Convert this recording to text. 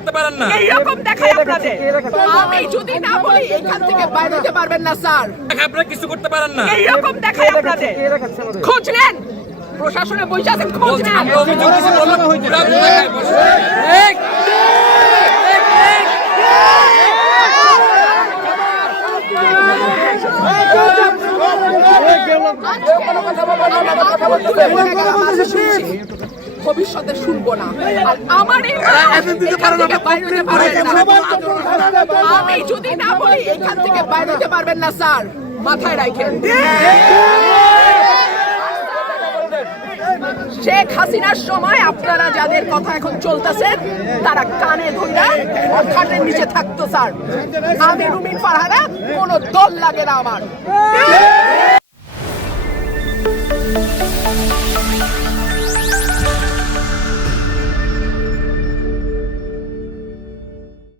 পারেন না এইরকম দেখায় আপনাদের আমি যদি না বলি এখান থেকে বাইরে হতে পারবেন না স্যার আপনারা কিছু করতে পারেন না এইরকম দেখায় আপনাদের খোঁজ নেন প্রশাসনে বসে আছেন খোঁজ নেন অভিযোগ দিছি বললাম ওরা দেখায় বসে। ভবিষ্যতে শুনব না। আর আমার। আমি যদি না বলি এখান থেকে বাইরে হতে পারবেন না স্যার। মাথায় রাখেন শেখ হাসিনার সময় আপনারা যাদের কথা এখন চলতেছে তারা কানে আর খাটের নিচে থাকতো স্যার। আমি রুমিন ফারহানা কোনো দল লাগে না আমার।